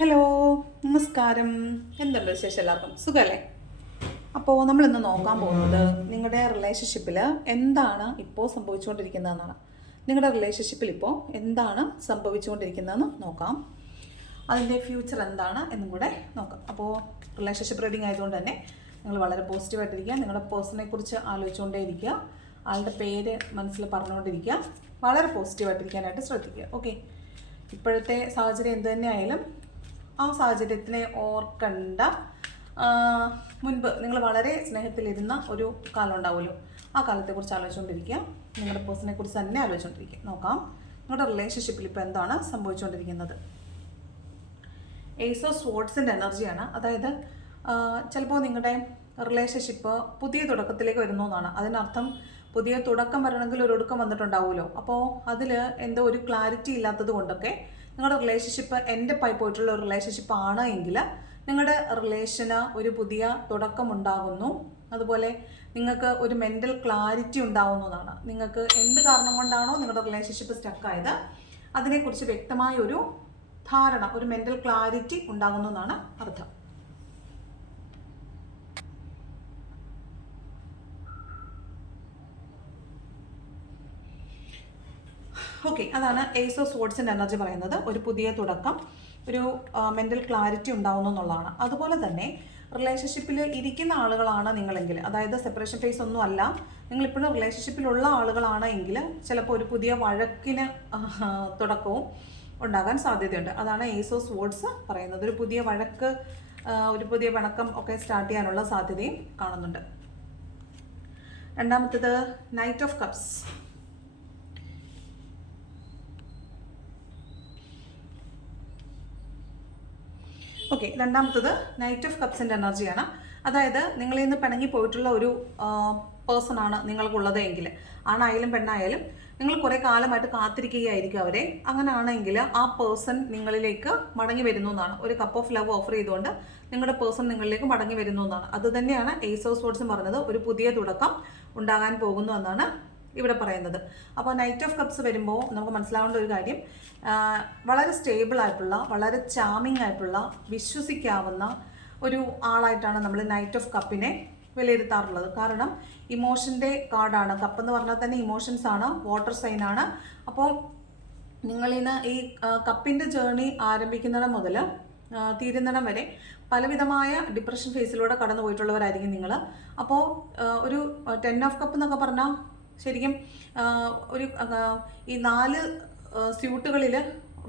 Hello, നമസ്കാരം. എന്തുണ്ട് വിശേഷം? എല്ലാവർക്കും സുഖമല്ലേ? അപ്പോൾ നമ്മളിന്ന് നോക്കാൻ പോകുന്നത് നിങ്ങളുടെ റിലേഷൻഷിപ്പിൽ എന്താണ് ഇപ്പോൾ സംഭവിച്ചുകൊണ്ടിരിക്കുന്നതെന്നാണ്. നിങ്ങളുടെ റിലേഷൻഷിപ്പിൽ ഇപ്പോൾ എന്താണ് സംഭവിച്ചുകൊണ്ടിരിക്കുന്നതെന്ന് നോക്കാം. അതിൻ്റെ ഫ്യൂച്ചർ എന്താണ് എന്നും കൂടെ നോക്കാം. അപ്പോൾ റിലേഷൻഷിപ്പ് റീഡിങ് ആയതുകൊണ്ട് തന്നെ നിങ്ങൾ വളരെ പോസിറ്റീവായിട്ടിരിക്കുക. നിങ്ങളുടെ പേഴ്സണെ കുറിച്ച് ആലോചിച്ചുകൊണ്ടേ ഇരിക്കുക. ആളുടെ പേര് മനസ്സിൽ പറഞ്ഞുകൊണ്ടിരിക്കുക. വളരെ പോസിറ്റീവായിട്ടിരിക്കാനായിട്ട് ശ്രദ്ധിക്കുക. ഓക്കെ, ഇപ്പോഴത്തെ സാഹചര്യം എന്തു തന്നെ ആയാലും ആ സാഹചര്യത്തിനെ ഓർക്കണ്ട. മുൻപ് നിങ്ങൾ വളരെ സ്നേഹത്തിലിരുന്ന ഒരു കാലം ഉണ്ടാവുമല്ലോ, ആ കാലത്തെക്കുറിച്ച് ആലോചിച്ചുകൊണ്ടിരിക്കുക. നിങ്ങളുടെ പേഴ്സണെ കുറിച്ച് തന്നെ ആലോചിച്ചുകൊണ്ടിരിക്കുക. നോക്കാം നിങ്ങളുടെ റിലേഷൻഷിപ്പിൽ ഇപ്പോൾ എന്താണ് സംഭവിച്ചുകൊണ്ടിരിക്കുന്നത്. ഏസ് ഓഫ് സ്വോർഡ്സിൻ്റെ എനർജിയാണ്. അതായത് ചിലപ്പോൾ നിങ്ങളുടെ റിലേഷൻഷിപ്പ് പുതിയ തുടക്കത്തിലേക്ക് വരുന്നു എന്നാണ്. അതിനർത്ഥം പുതിയ തുടക്കം വരണമെങ്കിൽ ഒരു ഒടുക്കം വന്നിട്ടുണ്ടാവുമല്ലോ. അപ്പോൾ അതിൽ എന്തോ ഒരു ക്ലാരിറ്റി ഇല്ലാത്തത് കൊണ്ടൊക്കെ നിങ്ങളുടെ റിലേഷൻഷിപ്പ് എൻഡപ്പായി പോയിട്ടുള്ള ഒരു റിലേഷൻഷിപ്പ് ആണ് എങ്കിൽ നിങ്ങളുടെ റിലേഷന് ഒരു പുതിയ തുടക്കം ഉണ്ടാകുന്നു. അതുപോലെ നിങ്ങൾക്ക് ഒരു മെൻ്റൽ ക്ലാരിറ്റി ഉണ്ടാവുന്നതാണ്. നിങ്ങൾക്ക് എന്ത് കാരണം കൊണ്ടാണോ നിങ്ങളുടെ റിലേഷൻഷിപ്പ് സ്റ്റക്കായത് അതിനെക്കുറിച്ച് വ്യക്തമായ ഒരു ധാരണ, ഒരു മെൻ്റൽ ക്ലാരിറ്റി ഉണ്ടാകുന്നു എന്നാണ് അർത്ഥം. ഓക്കെ, അതാണ് ഏസ് ഓഫ് സ്വോർഡ്സിൻ്റെ എനർജി പറയുന്നത്. ഒരു പുതിയ തുടക്കം, ഒരു മെൻ്റൽ ക്ലാരിറ്റി ഉണ്ടാവുന്നു എന്നുള്ളതാണ്. അതുപോലെ തന്നെ റിലേഷൻഷിപ്പിൽ ഇരിക്കുന്ന ആളുകളാണ് നിങ്ങളെങ്കിൽ, അതായത് സെപ്പറേഷൻ ഫേസ് ഒന്നും അല്ല, നിങ്ങളിപ്പോഴും റിലേഷൻഷിപ്പിലുള്ള ആളുകളാണ് എങ്കിൽ ചിലപ്പോൾ ഒരു പുതിയ വഴക്കിന് തുടക്കവും ഉണ്ടാകാൻ സാധ്യതയുണ്ട്. അതാണ് ഏസ് ഓഫ് സ്വോർഡ്സ് പറയുന്നത്. ഒരു പുതിയ വഴക്ക്, ഒരു പുതിയ പിണക്കം ഒക്കെ സ്റ്റാർട്ട് ചെയ്യാനുള്ള സാധ്യതയും കാണുന്നുണ്ട്. രണ്ടാമത്തേത് നൈറ്റ് ഓഫ് കപ്സ്. ഓക്കെ, രണ്ടാമത്തത് നൈറ്റ് ഓഫ് കപ്സിൻ്റെ എനർജിയാണ്. അതായത് നിങ്ങളിൽ നിന്ന് പിണങ്ങി പോയിട്ടുള്ള ഒരു പേഴ്സൺ ആണ് നിങ്ങൾക്കുള്ളത് എങ്കിൽ, ആണായാലും പെണ്ണായാലും നിങ്ങൾ കുറേ കാലമായിട്ട് കാത്തിരിക്കുകയായിരിക്കും അവരെ. അങ്ങനെ ആണെങ്കിൽ ആ പേഴ്സൺ നിങ്ങളിലേക്ക് മടങ്ങി വരുന്നു എന്നാണ്. ഒരു കപ്പ് ഓഫ് ലവ് ഓഫർ ചെയ്തുകൊണ്ട് നിങ്ങളുടെ പേഴ്സൺ നിങ്ങളിലേക്ക് മടങ്ങി വരുന്നു എന്നാണ്. അതുതന്നെയാണ് ഏസ് ഓഫ് സ്വോർഡ്സും പറഞ്ഞത്. ഒരു പുതിയ തുടക്കം ഉണ്ടാകാൻ പോകുന്നു എന്നാണ് ഇവിടെ പറയുന്നത്. അപ്പോൾ നൈറ്റ് ഓഫ് കപ്സ് വരുമ്പോൾ നമുക്ക് മനസ്സിലാവേണ്ട ഒരു കാര്യം, വളരെ സ്റ്റേബിൾ ആയിട്ടുള്ള, വളരെ ചാമിങ് ആയിട്ടുള്ള, വിശ്വസിക്കാവുന്ന ഒരു ആളായിട്ടാണ് നമ്മൾ നൈറ്റ് ഓഫ് കപ്പിനെ വിലയിരുത്താറുള്ളത്. കാരണം ഇമോഷൻ്റെ കാർഡാണ്. കപ്പ് എന്ന് പറഞ്ഞാൽ തന്നെ ഇമോഷൻസ് ആണ്, വാട്ടർ സൈൻ ആണ്. അപ്പോൾ നിങ്ങളിന്ന് ഈ കപ്പിൻ്റെ ജേർണി ആരംഭിക്കുന്നിടം മുതൽ തീരുന്നിടം വരെ പലവിധമായ ഡിപ്രഷൻ ഫേസിലൂടെ കടന്നു പോയിട്ടുള്ളവരായിരിക്കും നിങ്ങൾ. അപ്പോൾ ഒരു 10 ഓഫ് കപ്പ് എന്നൊക്കെ പറഞ്ഞാൽ ശരിക്കും ഒരു ഈ 4 സ്യൂട്ടുകളിൽ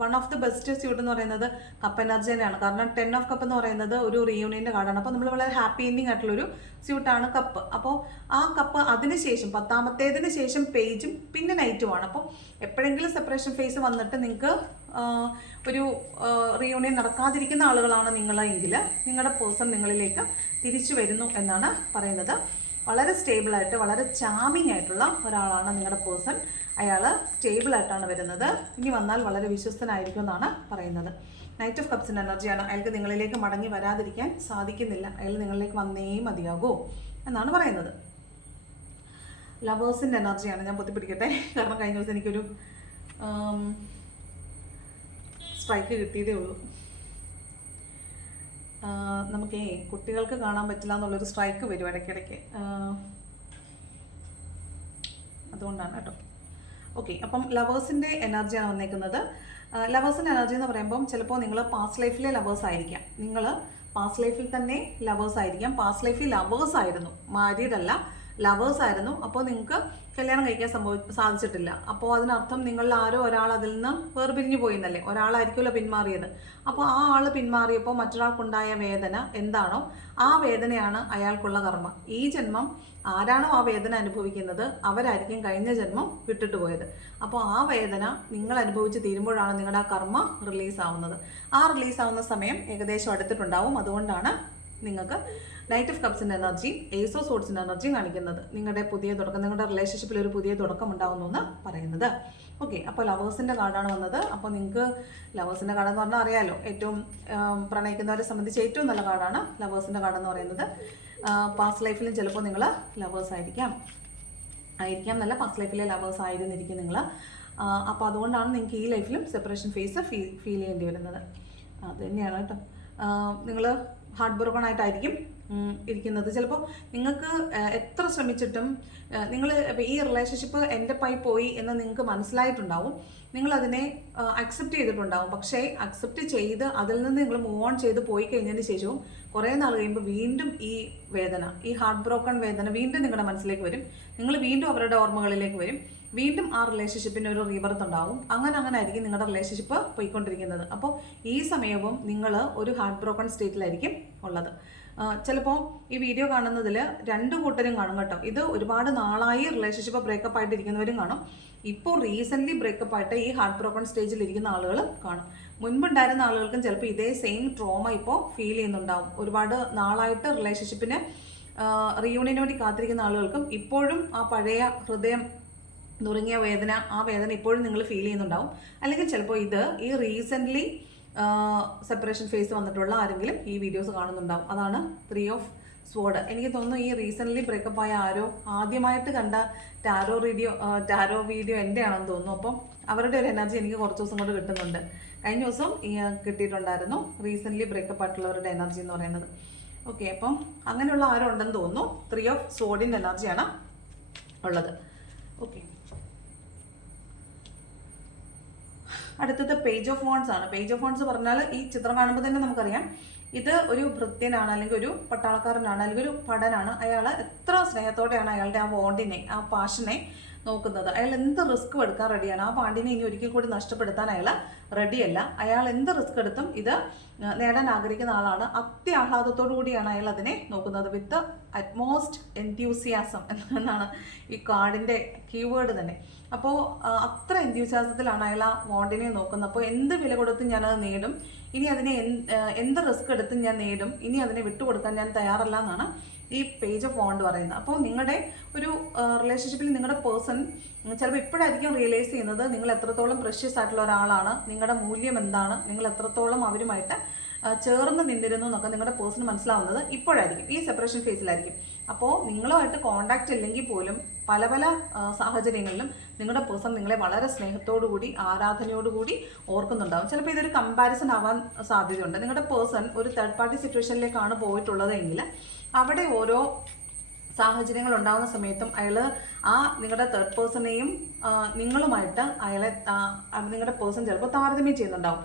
one of the best suit എന്ന് പറയുന്നത് കപ്പ് എനർജി തന്നെയാണ്. കാരണം 10 ഓഫ് കപ്പ് എന്ന് പറയുന്നത് ഒരു റീയൂണിയൻ്റെ കാർഡാണ്. അപ്പോൾ നമ്മൾ വളരെ ഹാപ്പി എൻഡിങ് ആയിട്ടുള്ളൊരു സ്യൂട്ടാണ് കപ്പ്. അപ്പോൾ ആ കപ്പ് അതിനുശേഷം 10ാമത്തേതിന് ശേഷം പേജും പിന്നെ നൈറ്റുമാണ്. അപ്പോൾ എപ്പോഴെങ്കിലും സെപ്പറേഷൻ ഫേസ് വന്നിട്ട് നിങ്ങൾക്ക് ഒരു റീയൂണിയൻ നടക്കാതിരിക്കുന്ന ആളുകളാണ് നിങ്ങളെങ്കിൽ നിങ്ങളുടെ പേഴ്സൺ നിങ്ങളിലേക്ക് തിരിച്ചു വരുന്നു എന്നാണ് പറയുന്നത്. വളരെ സ്റ്റേബിളായിട്ട്, വളരെ ചാമിങ് ആയിട്ടുള്ള ഒരാളാണ് നിങ്ങളുടെ പേഴ്സൺ. അയാൾ സ്റ്റേബിളായിട്ടാണ് വരുന്നത്. ഇനി വന്നാൽ വളരെ വിശ്വസ്തനായിരിക്കും എന്നാണ് പറയുന്നത്. നൈറ്റ് ഓഫ് കപ്സിൻ്റെ എനർജിയാണ്. അയാൾക്ക് നിങ്ങളിലേക്ക് മടങ്ങി വരാതിരിക്കാൻ സാധിക്കുന്നില്ല. അയാൾ നിങ്ങളിലേക്ക് വന്നേ മതിയാകൂ എന്നാണ് പറയുന്നത്. ലവേഴ്സിൻ്റെ എനർജിയാണ്. ഞാൻ പൊത്തിപ്പിടിക്കട്ടെ, കാരണം കഴിഞ്ഞ ദിവസം എനിക്കൊരു സ്ട്രൈക്ക് കിട്ടിയതേ ഉള്ളൂ. നമുക്ക് കുട്ടികൾക്ക് കാണാൻ പറ്റില്ല എന്നുള്ളൊരു സ്ട്രൈക്ക് വരും ഇടയ്ക്കിടയ്ക്ക്, അതുകൊണ്ടാണ് കേട്ടോ. ഓക്കെ, അപ്പം ലവേഴ്സിൻ്റെ എനർജിയാണ് വന്നേക്കുന്നത്. ലവേഴ്സിൻ്റെ എനർജി എന്ന് പറയുമ്പം ചിലപ്പോൾ നിങ്ങൾ പാസ്റ്റ് ലൈഫിലെ ലവേഴ്സ് ആയിരിക്കാം. നിങ്ങൾ പാസ്റ്റ് ലൈഫിൽ തന്നെ ലവേഴ്സ് ആയിരിക്കാം. പാസ്റ്റ് ലൈഫിൽ ലവേഴ്സ് ആയിരുന്നു, മാരീഡ് അല്ല, ലവേഴ്സ് ആയിരുന്നു. അപ്പോൾ നിങ്ങൾക്ക് കല്യാണം കഴിക്കാൻ സാധിച്ചിട്ടില്ല. അപ്പോൾ അതിനർത്ഥം നിങ്ങളിൽ ആരോ ഒരാൾ അതിൽ നിന്ന് വേർപിരിഞ്ഞു പോയിന്നല്ലേ. ഒരാളായിരിക്കുമല്ലോ പിന്മാറിയത്. അപ്പോൾ ആ ആൾ പിന്മാറിയപ്പോൾ മറ്റൊരാൾക്കുണ്ടായ വേദന എന്താണോ ആ വേദനയാണ് അയാൾക്കുള്ള കർമ്മ. ഈ ജന്മം ആരാണോ ആ വേദന അനുഭവിക്കുന്നത് അവരായിരിക്കും കഴിഞ്ഞ ജന്മം വിട്ടിട്ട് പോയത്. അപ്പോൾ ആ വേദന നിങ്ങൾ അനുഭവിച്ച് തീരുമ്പോഴാണ് നിങ്ങളുടെ ആ കർമ്മ റിലീസാവുന്നത്. ആ റിലീസാവുന്ന സമയം ഏകദേശം അടുത്തിട്ടുണ്ടാവും. അതുകൊണ്ടാണ് നിങ്ങൾക്ക് നൈറ്റ് ഓഫ് കപ്സിൻ്റെ എനർജി, ഏസ് ഓഫ് സ്വോർഡ്സിൻ്റെ എനർജിയും കാണിക്കുന്നത്. നിങ്ങളുടെ പുതിയ തുടക്കം, നിങ്ങളുടെ റിലേഷൻഷിപ്പിൽ ഒരു പുതിയ തുടക്കം ഉണ്ടാകുന്നു എന്ന് പറയുന്നത്. ഓക്കെ, അപ്പോൾ ലവേഴ്സിൻ്റെ കാർഡാണ് വന്നത്. അപ്പോൾ നിങ്ങൾക്ക് ലവേഴ്സിൻ്റെ കാർഡെന്ന് പറഞ്ഞാൽ അറിയാമല്ലോ, ഏറ്റവും പ്രണയിക്കുന്നവരെ സംബന്ധിച്ച് ഏറ്റവും നല്ല കാർഡാണ് ലവേഴ്സിൻ്റെ കാർഡെന്ന് പറയുന്നത്. പാസ്റ്റ് ലൈഫിലും ചിലപ്പോൾ നിങ്ങൾ ലവേഴ്സ് ആയിരിക്കാം എന്നല്ല, പാസ്റ്റ് ലൈഫിലെ ലവേഴ്സ് ആയിരുന്നിരിക്കും നിങ്ങൾ. അപ്പോൾ അതുകൊണ്ടാണ് നിങ്ങൾക്ക് ഈ ലൈഫിലും സെപ്പറേഷൻ ഫേസ് ഫീൽ ചെയ്യേണ്ടി വരുന്നത്. അത് തന്നെയാണ് കേട്ടോ. നിങ്ങൾ ഹാർട്ട് ബ്രോക്കൺ ആയിട്ടായിരിക്കും ഇരിക്കുന്നത്. ചിലപ്പോൾ നിങ്ങൾക്ക് എത്ര ശ്രമിച്ചിട്ടും നിങ്ങൾ ഈ റിലേഷൻഷിപ്പ് എൻ്റെ പോയി എന്ന് നിങ്ങൾക്ക് മനസ്സിലായിട്ടുണ്ടാവും. നിങ്ങളതിനെ അക്സെപ്റ്റ് ചെയ്തിട്ടുണ്ടാവും. പക്ഷേ അക്സെപ്റ്റ് ചെയ്ത് അതിൽ നിന്ന് നിങ്ങൾ മൂവ് ഓൺ ചെയ്ത് പോയി കഴിഞ്ഞതിന് ശേഷവും കുറേ നാൾ കഴിയുമ്പോൾ വീണ്ടും ഈ വേദന, ഈ ഹാർട്ട് ബ്രോക്കൺ വേദന വീണ്ടും നിങ്ങളുടെ മനസ്സിലേക്ക് വരും. നിങ്ങൾ വീണ്ടും അവരുടെ ഓർമ്മകളിലേക്ക് വരും. വീണ്ടും ആ റിലേഷൻഷിപ്പിന് ഒരു റീബർത്ത് ഉണ്ടാവും. അങ്ങനെ ആയിരിക്കും നിങ്ങളുടെ റിലേഷൻഷിപ്പ് പോയിക്കൊണ്ടിരിക്കുന്നത്. അപ്പോൾ ഈ സമയവും നിങ്ങൾ ഒരു ഹാർട്ട് ബ്രോക്കൺ സ്റ്റേറ്റിലായിരിക്കും ഉള്ളത്. ചിലപ്പോൾ ഈ വീഡിയോ കാണുന്നതിൽ 2 കൂട്ടരും കാണും കേട്ടോ. ഇത് ഒരുപാട് നാളായി റിലേഷൻഷിപ്പ് ബ്രേക്കപ്പ് ആയിട്ടിരിക്കുന്നവരും കാണും. ഇപ്പോൾ റീസെൻ്റ്ലി ബ്രേക്കപ്പ് ആയിട്ട് ഈ ഹാർട്ട് ബ്രോക്കൺ സ്റ്റേജിൽ ഇരിക്കുന്ന ആളുകൾ കാണും. മുൻപുണ്ടായിരുന്ന ആളുകൾക്കും ചിലപ്പോൾ ഇതേ സെയിം ട്രോമ ഇപ്പോൾ ഫീൽ ചെയ്യുന്നുണ്ടാവും. ഒരുപാട് നാളായിട്ട് റിലേഷൻഷിപ്പിന് റീയൂണിയന് വേണ്ടി കാത്തിരിക്കുന്ന ആളുകൾക്കും ഇപ്പോഴും ആ പഴയ ഹൃദയം നുറുങ്ങിയ വേദന, ആ വേദന ഇപ്പോഴും നിങ്ങൾ ഫീൽ ചെയ്യുന്നുണ്ടാവും. അല്ലെങ്കിൽ ചിലപ്പോൾ ഈ റീസെൻ്റ്ലി സെപ്പറേഷൻ ഫേസ് വന്നിട്ടുള്ള ആരെങ്കിലും ഈ വീഡിയോസ് കാണുന്നുണ്ടാവും. അതാണ് 3 ഓഫ് സ്വോർഡ്. എനിക്ക് തോന്നുന്നു ഈ റീസെൻ്റ്ലി ബ്രേക്കപ്പ് ആയ ആരോ ആദ്യമായിട്ട് കണ്ട ടാരോ വീഡിയോ എൻ്റെ ആണെന്ന് തോന്നുന്നു. അപ്പം അവരുടെ ഒരു എനർജി എനിക്ക് കുറച്ച് ദിവസം കൊണ്ട് കിട്ടുന്നുണ്ട്. കഴിഞ്ഞ ദിവസം കിട്ടിയിട്ടുണ്ടായിരുന്നു റീസെൻ്റ്ലി ബ്രേക്കപ്പ് ആയിട്ടുള്ളവരുടെ എനർജി എന്ന് പറയുന്നത്. ഓക്കെ, അപ്പം അങ്ങനെയുള്ള ആരോ ഉണ്ടെന്ന് തോന്നുന്നു. 3 ഓഫ് സ്വോർഡിൻ്റെ എനർജിയാണ് ഉള്ളത്. ഓക്കെ, അടുത്തത് പേജ് ഓഫ് വോൺസ് ആണ്. പേജ് ഓഫ് വോൺസ് പറഞ്ഞാൽ ഈ ചിത്രം കാണുമ്പോൾ തന്നെ നമുക്കറിയാം ഇത് ഒരു ഭൃത്യനാണ്, അല്ലെങ്കിൽ ഒരു പട്ടാളക്കാരനാണ്, അല്ലെങ്കിൽ ഒരു ഭടനാണ്. അയാൾ എത്ര സ്നേഹത്തോടെയാണ് അയാളുടെ ആ വോണ്ടിനെ, ആ പാഷനെ നോക്കുന്നത്. അയാൾ എന്ത് റിസ്ക് എടുക്കാൻ റെഡിയാണ്. ആ പാണ്ടിനെ ഇനി ഒരിക്കൽ കൂടി നഷ്ടപ്പെടുത്താൻ അയാൾ റെഡിയല്ല. അയാൾ എന്ത് റിസ്ക് എടുത്തും ഇത് നേടാൻ ആഗ്രഹിക്കുന്ന ആളാണ്. അത്യാഹ്ലാദത്തോടു കൂടിയാണ് അയാൾ അതിനെ നോക്കുന്നത്. വിത്ത് അറ്റ്മോസ്റ്റ് എൻത്യൂസിയാസം എന്നാണ് ഈ കാർഡിൻ്റെ കീവേഡ് തന്നെ. അപ്പോൾ അത്ര എൻത്യൂസിയാസത്തിലാണ് അയാൾ ആ വോണ്ടിനെ നോക്കുന്നത്. അപ്പോൾ എന്ത് വില കൊടുത്തും ഞാനത് നേടും, ഇനി അതിനെ എന്ത് റിസ്ക് എടുത്തും ഞാൻ നേടും, ഇനി അതിനെ വിട്ടുകൊടുക്കാൻ ഞാൻ തയ്യാറല്ല എന്നാണ് ഈ പേജ് ഓഫ് വോണ്ട് പറയുന്നത്. അപ്പോൾ നിങ്ങളുടെ ഒരു റിലേഷൻഷിപ്പിൽ നിങ്ങളുടെ പേഴ്സൺ ചിലപ്പോൾ ഇപ്പോഴായിരിക്കും റിയലൈസ് ചെയ്യുന്നത് നിങ്ങൾ എത്രത്തോളം പ്രഷ്യസ് ആയിട്ടുള്ള ഒരാളാണ്, നിങ്ങളുടെ മൂല്യം എന്താണ്, നിങ്ങൾ എത്രത്തോളം അവരുമായിട്ട് ചേർന്ന് നിന്നിരുന്നു എന്നൊക്കെ നിങ്ങളുടെ പേഴ്സൺ മനസ്സിലാവുന്നത് ഇപ്പോഴായിരിക്കും, ഈ സെപ്പറേഷൻ ഫേസിലായിരിക്കും. അപ്പോൾ നിങ്ങളുമായിട്ട് കോണ്ടാക്റ്റ് ഇല്ലെങ്കിൽ പോലും പല സാഹചര്യങ്ങളിലും നിങ്ങളുടെ പേഴ്സൺ നിങ്ങളെ വളരെ സ്നേഹത്തോടുകൂടി ആരാധനയോടുകൂടി ഓർക്കുന്നുണ്ടാവും. ചിലപ്പോൾ ഇതൊരു കമ്പാരിസൺ ആവാൻ സാധ്യതയുണ്ട്. നിങ്ങളുടെ പേഴ്സൺ ഒരു തേർഡ് പാർട്ടി സിറ്റുവേഷനിലേക്കാണ് പോയിട്ടുള്ളതെങ്കിൽ അവിടെ ഓരോ സാഹചര്യങ്ങൾ ഉണ്ടാകുന്ന സമയത്തും അയാൾ ആ നിങ്ങളുടെ തേർഡ് പേഴ്സണെയും നിങ്ങളുമായിട്ട് നിങ്ങളുടെ പേഴ്സൺ ചിലപ്പോൾ താരതമ്യം ചെയ്യുന്നുണ്ടാവും.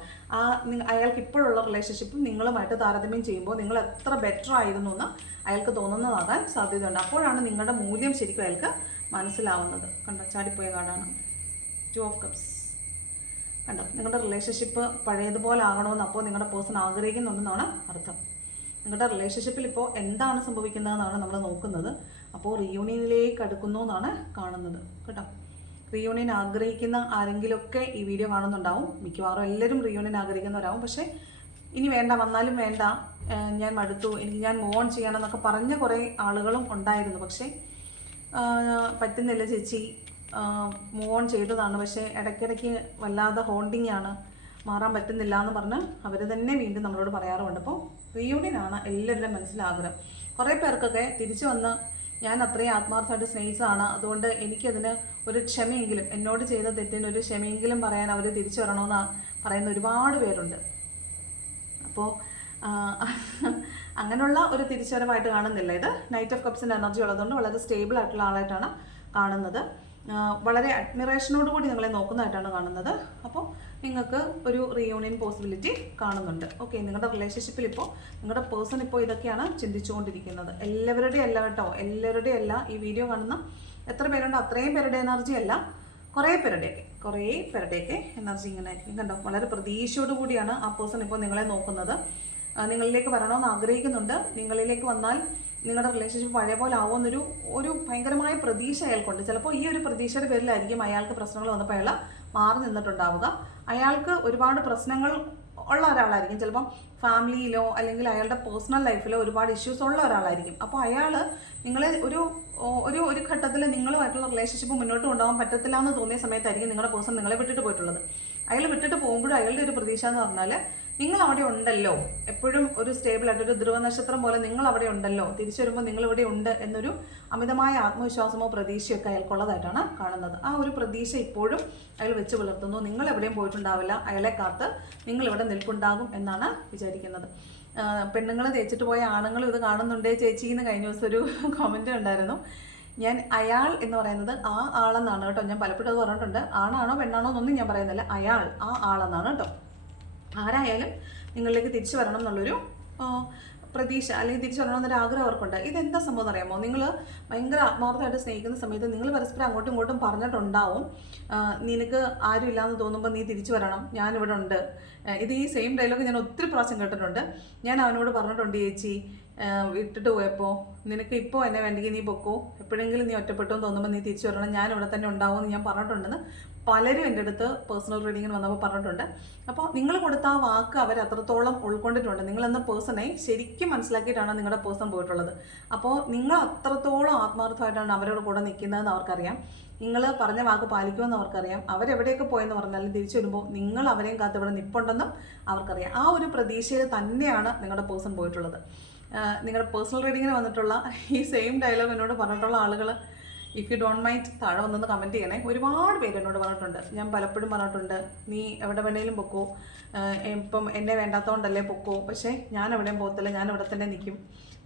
അയാൾക്ക് ഇപ്പോഴുള്ള റിലേഷൻഷിപ്പും നിങ്ങളുമായിട്ട് താരതമ്യം ചെയ്യുമ്പോൾ നിങ്ങൾ എത്ര ബെറ്റർ ആയിരുന്നു എന്ന് അയാൾക്ക് തോന്നുന്നതാകാൻ സാധ്യതയുണ്ട്. അപ്പോഴാണ് നിങ്ങളുടെ മൂല്യം ശരിക്കും അയാൾക്ക് മനസ്സിലാവുന്നത്. കണ്ടോ, ചാടിപ്പോയ കാർഡാണ് 2 ഓഫ് കപ്സ്. കണ്ടോ, നിങ്ങളുടെ റിലേഷൻഷിപ്പ് പഴയതുപോലെ ആകണമെന്ന് അപ്പോൾ നിങ്ങളുടെ പേഴ്സൺ ആഗ്രഹിക്കുന്നുണ്ടെന്നാണ് അർത്ഥം. നിങ്ങളുടെ റിലേഷൻഷിപ്പിൽ ഇപ്പോൾ എന്താണ് സംഭവിക്കുന്നതെന്നാണ് നമ്മൾ നോക്കുന്നത്. അപ്പോൾ റീയൂണിയനിലേക്ക് അടുക്കുന്നു എന്നാണ് കാണുന്നത് കേട്ടോ. റീയൂണിയൻ ആഗ്രഹിക്കുന്ന ആരെങ്കിലുമൊക്കെ ഈ വീഡിയോ കാണുന്നുണ്ടാവും. മിക്കവാറും എല്ലാവരും റീയൂണിയൻ ആഗ്രഹിക്കുന്നവരാവും. പക്ഷേ ഇനി വേണ്ട, വന്നാലും വേണ്ട, ഞാൻ മടുത്തു, ഞാൻ മൂവ് ഓൺ ചെയ്യണം എന്നൊക്കെ പറഞ്ഞ കുറേ ആളുകളും ഉണ്ടായിരുന്നു. പക്ഷേ പറ്റുന്നില്ല ചേച്ചി, മൂവ് ഓൺ ചെയ്തതാണ്, പക്ഷേ ഇടയ്ക്കിടയ്ക്ക് വല്ലാതെ ഹോണ്ടിങ് ആണ്, മാറാൻ പറ്റുന്നില്ല എന്ന് പറഞ്ഞ് അവർ തന്നെ വീണ്ടും നമ്മളോട് പറയാറുണ്ട്. അപ്പോൾ റീയൂണിയനാണ് എല്ലാവരുടെയും മനസ്സിലാഗ്രഹം. കുറേ പേർക്കൊക്കെ തിരിച്ചു വന്ന് ഞാൻ അത്രയും ആത്മാർത്ഥമായിട്ട് സ്നേഹിച്ചതാണ്, അതുകൊണ്ട് എനിക്കതിന് ഒരു ക്ഷമയെങ്കിലും, എന്നോട് ചെയ്ത തെറ്റിന് ഒരു ക്ഷമയെങ്കിലും പറയാൻ അവർ തിരിച്ചു വരണമെന്ന് പറയുന്ന ഒരുപാട് പേരുണ്ട്. അപ്പോൾ അങ്ങനെയുള്ള ഒരു തിരിച്ചുവരവായിട്ട് കാണുന്നില്ല. ഇത് നൈറ്റ് ഓഫ് കപ്സിൻ്റെ എനർജി ഉള്ളതുകൊണ്ട് വളരെ സ്റ്റേബിൾ ആയിട്ടുള്ള ആളായിട്ടാണ് കാണുന്നത്. വളരെ അഡ്മിറേഷനോടുകൂടി നിങ്ങളെ നോക്കുന്നതായിട്ടാണ് കാണുന്നത്. അപ്പോൾ നിങ്ങൾക്ക് ഒരു റീയൂണിയൻ പോസിബിലിറ്റി കാണുന്നുണ്ട്. ഓക്കെ, നിങ്ങളുടെ റിലേഷൻഷിപ്പിൽ ഇപ്പോൾ നിങ്ങളുടെ പേഴ്സൺ ഇപ്പോൾ ഇതൊക്കെയാണ് ചിന്തിച്ചുകൊണ്ടിരിക്കുന്നത്. എല്ലാവരുടെയും അല്ല കേട്ടോ, എല്ലാവരുടെയും അല്ല. ഈ വീഡിയോ കാണുന്ന എത്ര പേരുണ്ടോ അത്രയും പേരുടെ എനർജി അല്ല, കുറേ പേരുടെയൊക്കെ എനർജി ഇങ്ങനെ ആയിരിക്കും. കണ്ടോ, വളരെ പ്രതീക്ഷയോടു കൂടിയാണ് ആ പേഴ്സൺ ഇപ്പോൾ നിങ്ങളെ നോക്കുന്നത്. നിങ്ങളിലേക്ക് വരണമെന്ന് ആഗ്രഹിക്കുന്നുണ്ട്. നിങ്ങളിലേക്ക് വന്നാൽ നിങ്ങളുടെ റിലേഷൻഷിപ്പ് പഴയ പോലെ ആവുമെന്നൊരു ഭയങ്കരമായ പ്രതീക്ഷ അയാൾക്കുണ്ട്. ചിലപ്പോൾ ഈ ഒരു പ്രതീക്ഷയുടെ പേരിലായിരിക്കും അയാൾക്ക് പ്രശ്നങ്ങൾ വന്നപ്പോൾ അയാൾ മാറി നിന്നിട്ടുണ്ടാവുക. അയാൾക്ക് ഒരുപാട് പ്രശ്നങ്ങൾ ഉള്ള ഒരാളായിരിക്കും. ചിലപ്പം ഫാമിലിയിലോ അല്ലെങ്കിൽ അയാളുടെ പേഴ്സണൽ ലൈഫിലോ ഒരുപാട് ഇഷ്യൂസ് ഉള്ള ഒരാളായിരിക്കും. അപ്പോൾ അയാൾ നിങ്ങളെ ഒരു ഘട്ടത്തിൽ നിങ്ങളുമായിട്ടുള്ള റിലേഷൻഷിപ്പ് മുന്നോട്ട് കൊണ്ടുപോകാൻ പറ്റത്തില്ല എന്ന് തോന്നിയ സമയത്തായിരിക്കും നിങ്ങളുടെ പേഴ്സൺ നിങ്ങളെ വിട്ടിട്ട് പോയിട്ടുള്ളത്. അയാൾ വിട്ടിട്ട് പോകുമ്പോഴും അയാളുടെ ഒരു പ്രതീക്ഷ എന്ന് പറഞ്ഞാൽ നിങ്ങൾ അവിടെ ഉണ്ടല്ലോ, എപ്പോഴും ഒരു സ്റ്റേബിളായിട്ട് ഒരു ധ്രുവനക്ഷത്രം പോലെ നിങ്ങൾ അവിടെ ഉണ്ടല്ലോ, തിരിച്ചു വരുമ്പോൾ നിങ്ങളിവിടെ ഉണ്ട് എന്നൊരു അമിതമായ ആത്മവിശ്വാസമോ പ്രതീക്ഷയൊക്കെ അയാൾക്കുള്ളതായിട്ടാണ് കാണുന്നത്. ആ ഒരു പ്രതീക്ഷ ഇപ്പോഴും അയാൾ വെച്ച് പുലർത്തുന്നു. നിങ്ങൾ എവിടെയും പോയിട്ടുണ്ടാവില്ല, അയാളെ കാത്ത് നിങ്ങളിവിടെ നിൽപ്പുണ്ടാകും എന്നാണ് വിചാരിക്കുന്നത്. പെണ്ണുങ്ങൾ തേച്ചിട്ട് പോയ ആണുങ്ങൾ ഇത് കാണുന്നുണ്ടേ ചേച്ചി എന്ന് കഴിഞ്ഞ ദിവസം ഒരു കമൻറ്റ് ഉണ്ടായിരുന്നു. ഞാൻ അയാൾ എന്ന് പറയുന്നത് ആ ആളെന്നാണ് കേട്ടോ. ഞാൻ പലപ്പോഴും അത് പറഞ്ഞിട്ടുണ്ട്. ആണാണോ പെണ്ണാണോ എന്നൊന്നും ഞാൻ പറയുന്നില്ല, അയാൾ ആ ആളെന്നാണ് കേട്ടോ. ആരായാലും നിങ്ങളിലേക്ക് തിരിച്ചു വരണം എന്നുള്ളൊരു പ്രതീക്ഷ അല്ലെങ്കിൽ തിരിച്ചു വരണമെന്നൊരു ആഗ്രഹം അവർക്കുണ്ട്. ഇതെന്താ സംഭവം എന്നറിയാമോ? നിങ്ങൾ ഭയങ്കര ആത്മാർത്ഥമായിട്ട് സ്നേഹിക്കുന്ന സമയത്ത് നിങ്ങൾ പരസ്പരം അങ്ങോട്ടും ഇങ്ങോട്ടും പറഞ്ഞിട്ടുണ്ടാവും, നിനക്ക് ആരും ഇല്ലാന്ന് തോന്നുമ്പോൾ നീ തിരിച്ചു വരണം, ഞാനിവിടെ ഉണ്ട്. ഇത് ഈ സെയിം ഡയലോഗ് ഞാൻ ഒത്തിരി പ്രാവശ്യം കേട്ടിട്ടുണ്ട്. ഞാൻ അവനോട് പറഞ്ഞിട്ടുണ്ട്, ചേച്ചി വിട്ടിട്ട് പോയപ്പോൾ നിനക്ക് ഇപ്പോൾ എന്നെ വേണ്ടെങ്കിൽ നീ പൊക്കോ, എപ്പോഴെങ്കിലും നീ ഒറ്റപ്പെട്ടു എന്ന് തോന്നുമ്പോൾ നീ തിരിച്ചു വരണം, ഞാൻ ഇവിടെ തന്നെ ഉണ്ടാവും എന്ന് ഞാൻ പറഞ്ഞിട്ടുണ്ടെന്ന് പലരും എൻ്റെ അടുത്ത് പേഴ്സണൽ റീഡിങ്ങിന് വന്നപ്പോൾ പറഞ്ഞിട്ടുണ്ട്. അപ്പോൾ നിങ്ങൾ കൊടുത്ത ആ വാക്ക് അവർ അത്രത്തോളം ഉൾക്കൊണ്ടിട്ടുണ്ട്. നിങ്ങളെന്ന പേഴ്സണെ ശരിക്കും മനസ്സിലാക്കിയിട്ടാണ് നിങ്ങളുടെ പേഴ്സൺ പോയിട്ടുള്ളത്. അപ്പോൾ നിങ്ങൾ അത്രത്തോളം ആത്മാർത്ഥമായിട്ടാണ് അവരുടെ കൂടെ നിൽക്കുന്നതെന്ന് അവർക്കറിയാം. നിങ്ങൾ പറഞ്ഞ വാക്ക് പാലിക്കുമെന്ന് അവർക്കറിയാം. അവരെവിടെയൊക്കെ പോയെന്ന് പറഞ്ഞാലും തിരിച്ചു വരുമ്പോൾ നിങ്ങൾ അവരെയും കാത്ത് ഇവിടെ നിൽപ്പുണ്ടെന്നും അവർക്കറിയാം. ആ ഒരു പ്രതീക്ഷയിൽ തന്നെയാണ് നിങ്ങളുടെ പേഴ്സൺ പോയിട്ടുള്ളത്. നിങ്ങളുടെ പേഴ്സണൽ റീഡിങ്ങിന് വന്നിട്ടുള്ള ഈ സെയിം ഡയലോഗ് എന്നോട് പറഞ്ഞിട്ടുള്ള ആളുകൾ ഇഫ് യു ഡോണ്ട് മൈൻഡ് താഴെ വന്നൊന്ന് കമൻറ്റ് ചെയ്യണേ. ഒരുപാട് പേര് എന്നോട് പറഞ്ഞിട്ടുണ്ട്. ഞാൻ പലപ്പോഴും പറഞ്ഞിട്ടുണ്ട്, നീ എവിടെ വേണേലും പൊക്കോ, ഇപ്പം എന്നെ വേണ്ടാത്തതുകൊണ്ടല്ലേ പൊക്കോ, പക്ഷേ ഞാൻ എവിടെയും പോകത്തില്ല, ഞാൻ ഇവിടെ തന്നെ നിൽക്കും,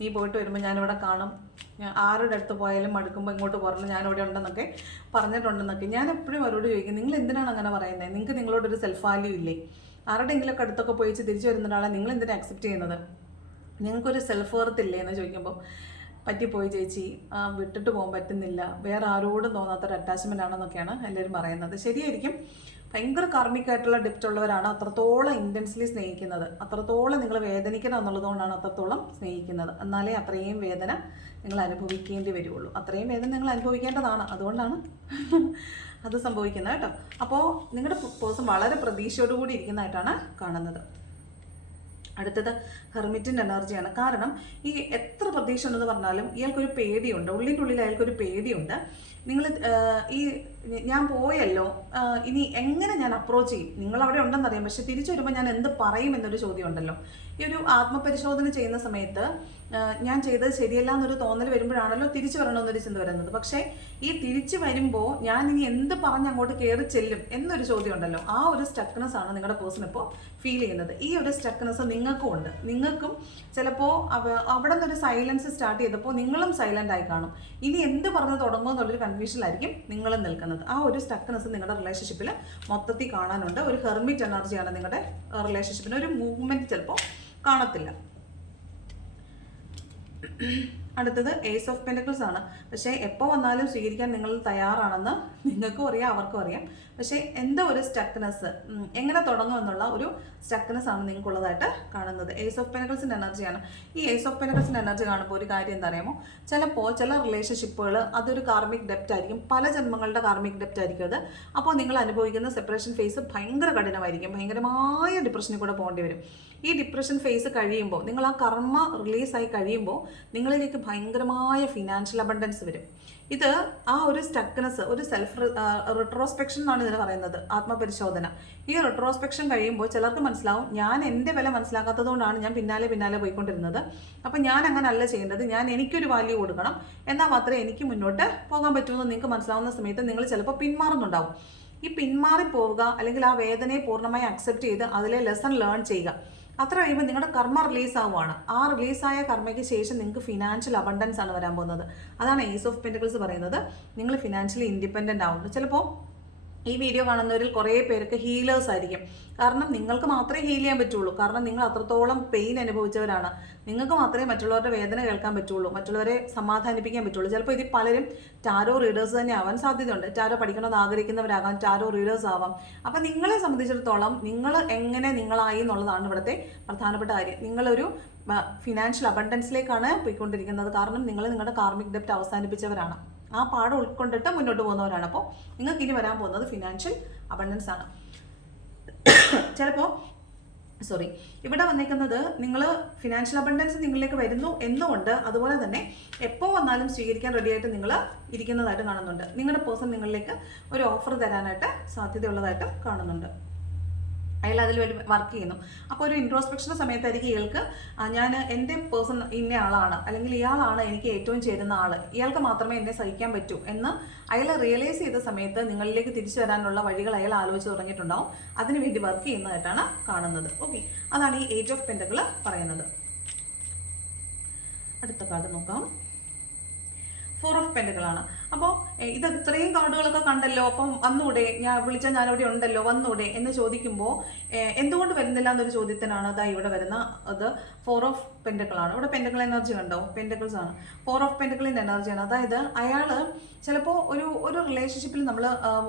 നീ പോയിട്ട് വരുമ്പോൾ ഞാനിവിടെ കാണും, ഞാൻ ആരുടെ അടുത്ത് പോയാലും മടുക്കുമ്പോൾ ഇങ്ങോട്ട് പറഞ്ഞു ഞാനിവിടെ ഉണ്ടെന്നൊക്കെ പറഞ്ഞിട്ടുണ്ടെന്നൊക്കെ. ഞാൻ എപ്പോഴും അവരോട് ചോദിക്കും, നിങ്ങൾ എന്തിനാണ് അങ്ങനെ പറയുന്നത്? നിങ്ങൾക്ക് നിങ്ങളോടൊരു സെൽഫ് വാല്യൂ ഇല്ലേ? ആരുടെയെങ്കിലുമൊക്കെ അടുത്തൊക്കെ പോയിച്ച് തിരിച്ചു വരുന്ന ഒരാളെ നിങ്ങൾ എന്തിനാണ് അക്സെപ്റ്റ് ചെയ്യുന്നത്? നിങ്ങൾക്കൊരു സെൽഫ് വർത്ത് ഇല്ലേ എന്ന് ചോദിക്കുമ്പോൾ പറ്റിപ്പോയി ചേച്ചി, വിട്ടിട്ട് പോകാൻ പറ്റുന്നില്ല, വേറെ ആരോടും തോന്നാത്തൊരു അറ്റാച്ച്മെൻ്റ് ആണെന്നൊക്കെയാണ് എല്ലാവരും പറയുന്നത്. ശരിയായിരിക്കും. ഭയങ്കര കാർമികമായിട്ടുള്ള ഡെപ്റ്റ് ഉള്ളവരാണ് അത്രത്തോളം ഇൻറ്റൻസ്ലി സ്നേഹിക്കുന്നത്. അത്രത്തോളം നിങ്ങൾ വേദനിക്കണം എന്നുള്ളതുകൊണ്ടാണ് അത്രത്തോളം സ്നേഹിക്കുന്നത്. എന്നാലേ അത്രയും വേദന നിങ്ങൾ അനുഭവിക്കേണ്ടി വരുള്ളൂ. അത്രയും വേദന നിങ്ങൾ അനുഭവിക്കേണ്ടതാണ്, അതുകൊണ്ടാണ് അത് സംഭവിക്കുന്നത് കേട്ടോ. അപ്പോൾ നിങ്ങളുടെ പേഴ്സൺ വളരെ പ്രതീക്ഷയോടുകൂടി ഇരിക്കുന്നതായിട്ടാണ് കാണുന്നത്. അടുത്തത് ഹെർമിറ്റിൻ്റെ എനർജിയാണ്. കാരണം ഈ എത്ര പ്രതീക്ഷ ഉണ്ടെന്ന് പറഞ്ഞാലും ഇയാൾക്കൊരു പേടിയുണ്ട്, ഉള്ളിൻ്റെ ഉള്ളിൽ അയാൾക്കൊരു പേടിയുണ്ട്. നിങ്ങൾ ഈ ഞാൻ പോയല്ലോ, ഇനി എങ്ങനെ ഞാൻ അപ്രോച്ച് ചെയ്യും? നിങ്ങൾ അവിടെ ഉണ്ടെന്നറിയാം, പക്ഷെ തിരിച്ചു വരുമ്പോൾ ഞാൻ എന്ത് പറയും എന്നൊരു ചോദ്യം ഉണ്ടല്ലോ. ഈ ഒരു ആത്മപരിശോധന ചെയ്യുന്ന സമയത്ത് ഞാൻ ചെയ്തത് ശരിയല്ല എന്നൊരു തോന്നൽ വരുമ്പോഴാണല്ലോ തിരിച്ചു വരണമെന്നൊരു ചിന്ത വരുന്നത്. പക്ഷേ ഈ തിരിച്ചു വരുമ്പോൾ ഞാൻ ഇനി എന്ത് പറഞ്ഞ് അങ്ങോട്ട് കയറി ചെല്ലും എന്നൊരു ചോദ്യം ഉണ്ടല്ലോ. ആ ഒരു സ്റ്റക്നെസ് ആണ് നിങ്ങളുടെ പേഴ്സൺ ഇപ്പോൾ ഫീൽ ചെയ്യുന്നത്. ഈ ഒരു സ്റ്റക്നെസ് നിങ്ങൾക്കും ഉണ്ട്. നിങ്ങൾക്കും ചിലപ്പോൾ അവിടെ നിന്നൊരു സൈലൻസ് സ്റ്റാർട്ട് ചെയ്തപ്പോൾ നിങ്ങളും സൈലൻ്റ് ആയി കാണും. ഇനി എന്ത് പറഞ്ഞ് തുടങ്ങുമോ എന്നുള്ളൊരു കൺഫ്യൂഷനിലായിരിക്കും നിങ്ങളും നിൽക്കുന്നത്. ആ ഒരു സ്റ്റക്നെസ് നിങ്ങളുടെ റിലേഷൻഷിപ്പിൽ മൊത്തത്തിൽ കാണാനുണ്ട്. ഒരു ഹെർമിറ്റ് എനർജിയാണ് നിങ്ങളുടെ റിലേഷൻഷിപ്പിന്. ഒരു മൂവ്മെൻറ്റ് ചിലപ്പോൾ കാണത്തില്ല. അടുത്തത് ഏസ് ഓഫ് പെൻറ്റക്കിൾസ് ആണ്. പക്ഷേ എപ്പോൾ വന്നാലും സ്വീകരിക്കാൻ നിങ്ങൾ തയ്യാറാണെന്ന് നിങ്ങൾക്കും അറിയാം, അവർക്കും അറിയാം. പക്ഷേ എന്താ ഒരു സ്റ്റക്നെസ്, എങ്ങനെ തുടങ്ങുമെന്നുള്ള ഒരു സ്റ്റക്നെസ് ആണ് നിങ്ങൾക്കുള്ളതായിട്ട് കാണുന്നത്. ഏസ് ഓഫ് പെൻറ്റക്കിൾസിൻ്റെ എനർജിയാണ്. ഈ ഏസ് ഓഫ് പെൻറ്റക്കിൾസിൻ്റെ എനർജി കാണുമ്പോൾ ഒരു കാര്യം എന്താ അറിയാമോ? ചിലപ്പോൾ ചില റിലേഷൻഷിപ്പുകൾ അതൊരു കാർമിക് ഡെപ്റ്റ് ആയിരിക്കും, പല ജന്മങ്ങളുടെ കാർമിക് ഡെപ്റ്റ് ആയിരിക്കും അത്. അപ്പോൾ നിങ്ങൾ അനുഭവിക്കുന്ന സെപ്പറേഷൻ ഫേസ് ഭയങ്കര കഠിനമായിരിക്കും, ഭയങ്കരമായ ഡിപ്രഷനിൽ കൂടെ പോകേണ്ടി വരും. ഈ ഡിപ്രഷൻ ഫേസ് കഴിയുമ്പോൾ, നിങ്ങൾ ആ കർമ്മ റിലീസായി കഴിയുമ്പോൾ നിങ്ങളിലേക്ക് ഭയങ്കരമായ ഫിനാൻഷ്യൽ അബണ്ടൻസ് വരും. ഇത് ആ ഒരു സ്റ്റക്നെസ്, ഒരു സെൽഫ് റിട്രോസ്പെക്ഷൻ എന്നാണ് ഇതിന് പറയുന്നത്, ആത്മപരിശോധന. ഈ റിട്രോസ്പെക്ഷൻ കഴിയുമ്പോൾ ചിലർക്ക് മനസ്സിലാവും, ഞാൻ എൻ്റെ വില മനസ്സിലാക്കാത്തതുകൊണ്ടാണ് ഞാൻ പിന്നാലെ പോയിക്കൊണ്ടിരുന്നത്. അപ്പം ഞാൻ അങ്ങനെ അല്ല ചെയ്യേണ്ടത്, ഞാൻ എനിക്കൊരു വാല്യൂ കൊടുക്കണം, എന്നാൽ മാത്രമേ എനിക്ക് മുന്നോട്ട് പോകാൻ പറ്റുമെന്ന് നിങ്ങൾക്ക് മനസ്സിലാവുന്ന സമയത്ത് നിങ്ങൾ ചിലപ്പോൾ പിന്മാറുന്നുണ്ടാവും. ഈ പിന്മാറിപ്പോവുക, അല്ലെങ്കിൽ ആ വേദനയെ പൂർണ്ണമായി അക്സെപ്റ്റ് ചെയ്ത് അതിലെ ലെസൺ ലേൺ ചെയ്യുക. അത്ര കഴിയുമ്പോൾ നിങ്ങളുടെ കർമ്മ റിലീസ് ആവുകയാണ്. ആ റിലീസായ കർമ്മയ്ക്ക് ശേഷം നിങ്ങൾക്ക് ഫിനാൻഷ്യൽ അബണ്ടൻസ് ആണ് വരാൻ പോകുന്നത്. അതാണ് ഏസ് ഓഫ് പെൻറ്റക്കിൾസ് പറയുന്നത്. നിങ്ങൾ ഫിനാൻഷ്യലി ഇൻഡിപെൻഡൻ്റ് ആവുന്നു. ചിലപ്പോൾ ഈ വീഡിയോ കാണുന്നവരിൽ കുറേ പേർക്ക് ഹീലേഴ്സ് ആയിരിക്കും. കാരണം നിങ്ങൾക്ക് മാത്രമേ ഹീൽ ചെയ്യാൻ പറ്റുള്ളൂ. കാരണം നിങ്ങൾ അത്രത്തോളം പെയിൻ അനുഭവിച്ചവരാണ്. നിങ്ങൾക്ക് മാത്രമേ മറ്റുള്ളവരുടെ വേദന കേൾക്കാൻ പറ്റുള്ളൂ, മറ്റുള്ളവരെ സമാധാനിപ്പിക്കാൻ പറ്റുള്ളൂ. ചിലപ്പോൾ ഇതിൽ പലരും ടാരോ റീഡേഴ്സ് തന്നെ ആവാൻ സാധ്യതയുണ്ട്. ടാരോ പഠിക്കണമെന്ന് ആഗ്രഹിക്കുന്നവരാകാം, ടാരോ റീഡേഴ്സ് ആവാം. അപ്പം നിങ്ങളെ സംബന്ധിച്ചിടത്തോളം നിങ്ങൾ എങ്ങനെ നിങ്ങളായി എന്നുള്ളതാണ് ഇവിടുത്തെ പ്രധാനപ്പെട്ട കാര്യം. നിങ്ങളൊരു ഫിനാൻഷ്യൽ അബണ്ടൻസിലേക്കാണ് പോയിക്കൊണ്ടിരിക്കുന്നത്. കാരണം നിങ്ങൾ നിങ്ങളുടെ കാർമിക് ഡെപ്റ്റ് അവസാനിപ്പിച്ചവരാണ്. ആ പാഠം ഉൾക്കൊണ്ടിട്ട് മുന്നോട്ട് പോകുന്നവരാണ്. അപ്പോൾ നിങ്ങൾക്ക് ഇനി വരാൻ പോകുന്നത് ഫിനാൻഷ്യൽ അബണ്ടൻസ് ആണ്. ചിലപ്പോൾ ഇവിടെ വന്നേക്കുന്നത് നിങ്ങൾ ഫിനാൻഷ്യൽ അബണ്ടൻസ് നിങ്ങളിലേക്ക് വരുന്നു എന്നുകൊണ്ട്, അതുപോലെ തന്നെ എപ്പോൾ വന്നാലും സ്വീകരിക്കാൻ റെഡിയായിട്ട് നിങ്ങൾ ഇരിക്കുന്നതായിട്ട് കാണുന്നുണ്ട്. നിങ്ങളുടെ പേഴ്സൺ നിങ്ങളിലേക്ക് ഒരു ഓഫർ തരാനായിട്ട് സാധ്യതയുള്ളതായിട്ട് കാണുന്നുണ്ട്. അയാൾ അതിൽ വർക്ക് ചെയ്യുന്നു. അപ്പോൾ ഒരു ഇൻട്രോസ്പെക്ഷൻ്റെ സമയത്തായിരിക്കും ഇയാൾക്ക് ഞാൻ എൻ്റെ പേഴ്സൺ ഇന്ന ആളാണ്, അല്ലെങ്കിൽ ഇയാളാണ് എനിക്ക് ഏറ്റവും ചേരുന്ന ആൾ, ഇയാൾക്ക് മാത്രമേ എന്നെ സഹിക്കാൻ പറ്റൂ എന്ന് അയാൾ റിയലൈസ് ചെയ്ത സമയത്ത് നിങ്ങളിലേക്ക് തിരിച്ചു വരാനുള്ള വഴികൾ അയാൾ ആലോചിച്ച് തുടങ്ങിയിട്ടുണ്ടാവും. അതിനുവേണ്ടി വർക്ക് ചെയ്യുന്നതായിട്ടാണ് കാണുന്നത്. ഓക്കെ, അതാണ് ഈ 8 ഓഫ് പെൻറ്റക്കിൾ പറയുന്നത്. അടുത്ത കാർഡ് നോക്കാം. 4 ഓഫ് പെൻറ്റക്കിൾ ആണ്. അപ്പോൾ ഇത് ഇത്രയും കാർഡുകളൊക്കെ കണ്ടല്ലോ, അപ്പം വന്നൂടെ, ഞാൻ വിളിച്ചാൽ ഞാനിവിടെ ഉണ്ടല്ലോ, വന്നൂടെ എന്ന് ചോദിക്കുമ്പോൾ എന്തുകൊണ്ട് വരുന്നില്ല എന്നൊരു ചോദ്യത്തിനാണ് അതാ ഇവിടെ വരുന്ന അത് 4 ഓഫ് പെൻറ്റക്കിൾ ആണ്. ഇവിടെ പെൻറ്റക്കിൾ എനർജി കണ്ടോ, പെൻറ്റക്കിൾസ് ആണ്. 4 ഓഫ് പെൻറ്റക്കിളിൻ്റെ എനർജിയാണ്. അതായത് അയാൾ ചിലപ്പോൾ ഒരു റിലേഷൻഷിപ്പിൽ നമ്മൾ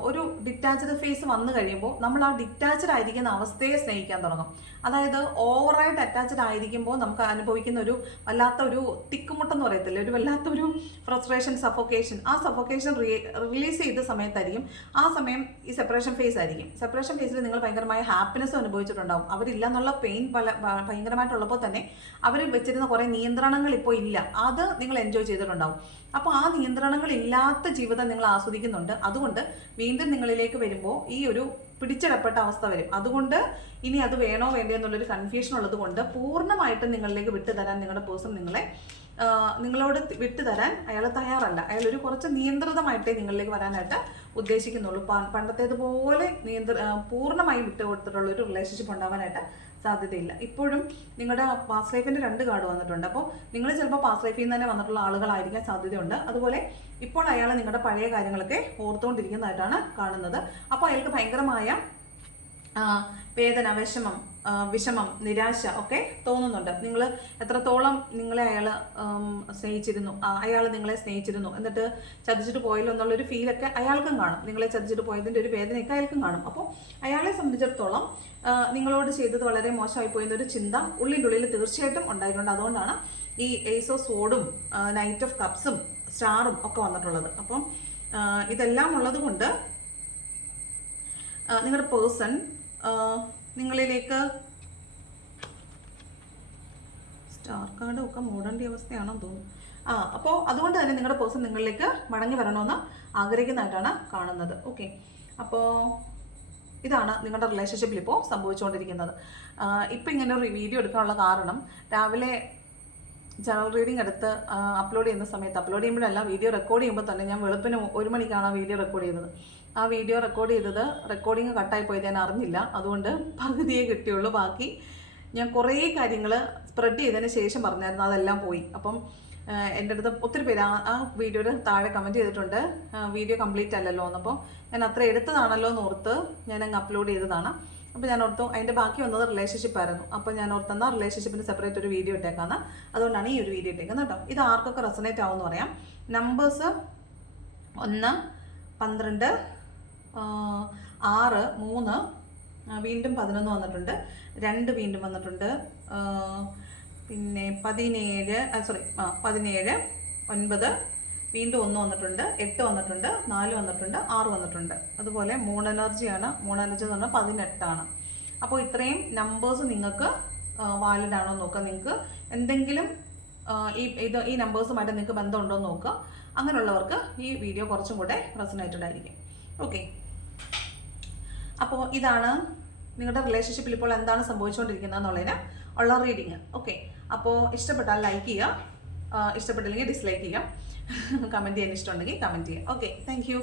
ഒരു ഡിറ്റാച്ച്ഡ് ഫേസ് വന്നു കഴിയുമ്പോൾ നമ്മൾ ആ ഡിറ്റാച്ച്ഡ് ആയിരിക്കുന്ന അവസ്ഥയെ സ്നേഹിക്കാൻ തുടങ്ങും. അതായത് ഓവറായിട്ട് അറ്റാച്ച്ഡ് ആയിരിക്കുമ്പോൾ നമുക്ക് അനുഭവിക്കുന്ന ഒരു വല്ലാത്തൊരു തിക്കുമുട്ടെന്ന് പറയത്തില്ലേ, ഒരു വല്ലാത്തൊരു ഫ്രസ്ട്രേഷൻ, സഫോക്കേഷൻ. ആ സഫോക്കേഷൻ റിലീസ് ചെയ്ത സമയത്തായിരിക്കും, ആ സമയം ഈ സെപ്പറേഷൻ ഫേസ് ആയിരിക്കും. സെപ്പറേഷൻ ഫേസിൽ നിങ്ങൾ ഭയങ്കരമായ ഹാപ്പിനെസ് അനുഭവിച്ചിട്ടുണ്ടാവും. അവരില്ല എന്നുള്ള പെയിൻ ഭയങ്കരമായിട്ടുള്ളപ്പോൾ തന്നെ അവർ വെച്ചിരുന്ന കുറേ നിയന്ത്രണങ്ങൾ ഇപ്പോൾ ഇല്ല, അത് നിങ്ങൾ എൻജോയ് ചെയ്തിട്ടുണ്ടാവും. അപ്പോൾ ആ നിയന്ത്രണങ്ങൾ ഇല്ലാത്ത ജീവിതം നിങ്ങൾ ആസ്വദിക്കുന്നുണ്ട്. അതുകൊണ്ട് വീണ്ടും നിങ്ങളിലേക്ക് വരുമ്പോൾ ഈ ഒരു പിടിച്ചടപ്പെട്ട അവസ്ഥ വരും. അതുകൊണ്ട് ഇനി അത് വേണോ വേണ്ടോ എന്നുള്ളൊരു കൺഫ്യൂഷൻ ഉള്ളത് കൊണ്ട് പൂർണ്ണമായിട്ടും നിങ്ങളിലേക്ക് വിട്ടുതരാൻ നിങ്ങളുടെ പേഴ്സൺ നിങ്ങളോട് വിട്ടുതരാൻ അയാൾ തയ്യാറല്ല. അയാൾ ഒരു കുറച്ച് നിയന്ത്രിതമായിട്ടേ നിങ്ങളിലേക്ക് വരാനായിട്ട് ഉദ്ദേശിക്കുന്നുള്ളൂ. പണ്ടത്തേതുപോലെ പൂർണ്ണമായി വിട്ടുകൊടുത്തിട്ടുള്ള ഒരു റിലേഷൻഷിപ്പ് ഉണ്ടാവാനായിട്ട് സാധ്യതയില്ല. ഇപ്പോഴും നിങ്ങളുടെ പാസ്റ്റ് ലൈഫിൻ്റെ 2 കാർഡ് വന്നിട്ടുണ്ട്. അപ്പോൾ നിങ്ങൾ ചിലപ്പോൾ പാസ്റ്റ് ലൈഫിൽ നിന്ന് തന്നെ വന്നിട്ടുള്ള ആളുകളായിരിക്കാൻ സാധ്യതയുണ്ട്. അതുപോലെ ഇപ്പോൾ അയാൾ നിങ്ങളുടെ പഴയ കാര്യങ്ങളൊക്കെ ഓർത്തുകൊണ്ടിരിക്കുന്നതായിട്ടാണ് കാണുന്നത്. അപ്പോൾ അയാൾക്ക് ഭയങ്കരമായ വേദന, വിഷമം, നിരാശ ഒക്കെ തോന്നുന്നുണ്ട്. നിങ്ങൾ എത്രത്തോളം നിങ്ങളെ അയാൾ സ്നേഹിച്ചിരുന്നു, അയാൾ നിങ്ങളെ സ്നേഹിച്ചിരുന്നു, എന്നിട്ട് ചതിച്ചിട്ട് പോയല്ലോ എന്നുള്ളൊരു ഫീലൊക്കെ അയാൾക്കും കാണും. നിങ്ങളെ ചതിച്ചിട്ട് പോയതിൻ്റെ ഒരു വേദനയൊക്കെ അയാൾക്കും കാണും. അപ്പോൾ അയാളെ സംബന്ധിച്ചിടത്തോളം നിങ്ങളോട് ചെയ്തത് വളരെ മോശമായി പോയെന്നൊരു ചിന്ത ഉള്ളിൻ്റെ ഉള്ളിൽ തീർച്ചയായിട്ടും ഉണ്ടായിട്ടുണ്ട്. അതുകൊണ്ടാണ് ഈ ഏസ് ഓഫ് സോഡും നൈറ്റ് ഓഫ് കപ്സും സ്റ്റാറും ഒക്കെ വന്നിട്ടുള്ളത്. അപ്പം ഇതെല്ലാം ഉള്ളത് കൊണ്ട് നിങ്ങളുടെ പേഴ്സൺ നിങ്ങളിലേക്ക് സ്റ്റാർ കാർഡും ഒക്കെ മൂടേണ്ട അവസ്ഥയാണെന്ന് തോന്നുന്നു. അപ്പോൾ അതുകൊണ്ട് തന്നെ നിങ്ങളുടെ പേഴ്സൺ നിങ്ങളിലേക്ക് മടങ്ങി വരണമെന്ന് ആഗ്രഹിക്കുന്നതായിട്ടാണ് കാണുന്നത്. ഓക്കെ, അപ്പോൾ ഇതാണ് നിങ്ങളുടെ റിലേഷൻഷിപ്പിൽ ഇപ്പോൾ സംഭവിച്ചുകൊണ്ടിരിക്കുന്നത്. ഇപ്പം ഇങ്ങനെ ഒരു വീഡിയോ എടുക്കാനുള്ള കാരണം, രാവിലെ ജനറൽ റീഡിംഗ് എടുത്ത് അപ്ലോഡ് ചെയ്യുന്ന സമയത്ത്, അപ്ലോഡ് ചെയ്യുമ്പോഴല്ല, വീഡിയോ റെക്കോർഡ് ചെയ്യുമ്പോൾ തന്നെ ഞാൻ വെളുപ്പിന് 1 മണിക്കാണ് ആ വീഡിയോ റെക്കോർഡ് ചെയ്തത്. ആ വീഡിയോ റെക്കോർഡ് ചെയ്തത് റെക്കോർഡിങ് കട്ടായി പോയത് ഞാൻ അറിഞ്ഞില്ല. അതുകൊണ്ട് പകുതിയേ കിട്ടിയുള്ളൂ. ബാക്കി ഞാൻ കുറേ കാര്യങ്ങൾ സ്പ്രെഡ് ചെയ്തതിന് ശേഷം പറഞ്ഞായിരുന്നു, അതെല്ലാം പോയി. അപ്പം എൻ്റെ അടുത്ത് ഒത്തിരി പേര് ആ വീഡിയോയുടെ താഴെ കമൻറ്റ് ചെയ്തിട്ടുണ്ട്, വീഡിയോ കംപ്ലീറ്റ് അല്ലല്ലോ എന്നപ്പോൾ ഞാൻ അത്ര എടുത്തതാണല്ലോ എന്ന് ഓർത്ത് ഞാൻ അങ്ങ് അപ്ലോഡ് ചെയ്തതാണ്. അപ്പോൾ ഞാൻ ഓർത്തു അതിൻ്റെ ബാക്കി വന്നത് റിലേഷൻഷിപ്പായിരുന്നു. അപ്പോൾ ഞാൻ ഓർത്തെന്നാൽ റിലേഷൻഷിപ്പിന് സെപ്പറേറ്റ് ഒരു വീഡിയോ ഇട്ടേക്കാന്ന്. അതുകൊണ്ടാണ് ഈ ഒരു വീഡിയോ ഇട്ടേക്കുന്നത് കേട്ടോ. ഇത് ആർക്കൊക്കെ റെസണേറ്റ് ആവുമെന്ന് പറയാം. നമ്പേഴ്സ് 1, 12, 6, 3, വീണ്ടും 11 വന്നിട്ടുണ്ട്, 2 വീണ്ടും വന്നിട്ടുണ്ട്, പിന്നെ 17, 9, വീണ്ടും 1 വന്നിട്ടുണ്ട്, 8 വന്നിട്ടുണ്ട്, 4 വന്നിട്ടുണ്ട്, 6 വന്നിട്ടുണ്ട്. അതുപോലെ മൂൺ എനർജിയാണ്. മൂൺ എനർജി എന്ന് പറഞ്ഞാൽ 18 ആണ്. അപ്പോൾ ഇത്രയും നമ്പേഴ്സ് നിങ്ങൾക്ക് വാലിഡ് ആണോ നോക്കുക. നിങ്ങൾക്ക് എന്തെങ്കിലും ഈ നമ്പേഴ്സുമായിട്ട് നിങ്ങൾക്ക് ബന്ധമുണ്ടോ എന്ന് നോക്കുക. അങ്ങനെയുള്ളവർക്ക് ഈ വീഡിയോ കുറച്ചും കൂടെ റെസണേറ്റഡ് ആയിരിക്കും. ഓക്കെ, അപ്പോൾ ഇതാണ് നിങ്ങളുടെ റിലേഷൻഷിപ്പിൽ ഇപ്പോൾ എന്താണ് സംഭവിച്ചുകൊണ്ടിരിക്കുന്നത് എന്നുള്ളതിന് ഉള്ള റീഡിങ്. ഓക്കെ, അപ്പോൾ ഇഷ്ടപ്പെട്ടാൽ ലൈക്ക് ചെയ്യുക, ഇഷ്ടപ്പെട്ടില്ലെങ്കിൽ ഡിസ്ലൈക്ക് ചെയ്യുക, കമൻറ്റ് ചെയ്യാൻ ഇഷ്ടമുണ്ടെങ്കിൽ കമൻറ്റ് ചെയ്യുക. Okay, thank you.